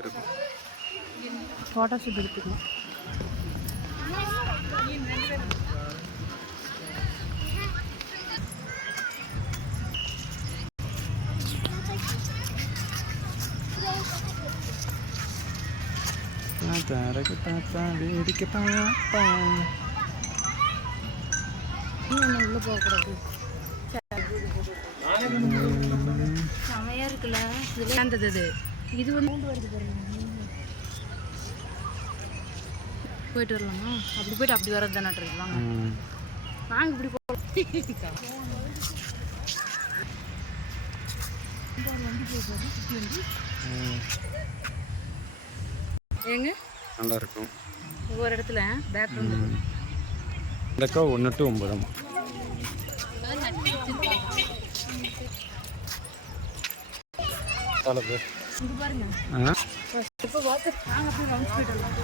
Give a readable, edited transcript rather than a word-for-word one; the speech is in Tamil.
இருக்கும். ஃபோட்டோ ஷூட் எடுத்துக்கலாம். உள்ள போகக்கூடாது. செமையா இருக்குல்ல இதுல இருந்தது. இது வந்து வருது பாருங்க. போயிட்டு வரலாமா? அப்படி போயிட்டு அப்படி வரது தானே இருக்கலாம். நாங்கள் இப்படி போகலாம். ஏங்க நல்லா இருக்கும். ஒவ்வொரு இடத்துல பேக்ரவுண்ட் இந்தக்கா 1 to 9. பாருங்க. இப்போ பார்த்து நாங்கள் அப்படியே ரவுண்ட் போயிட்டு வரலாம்.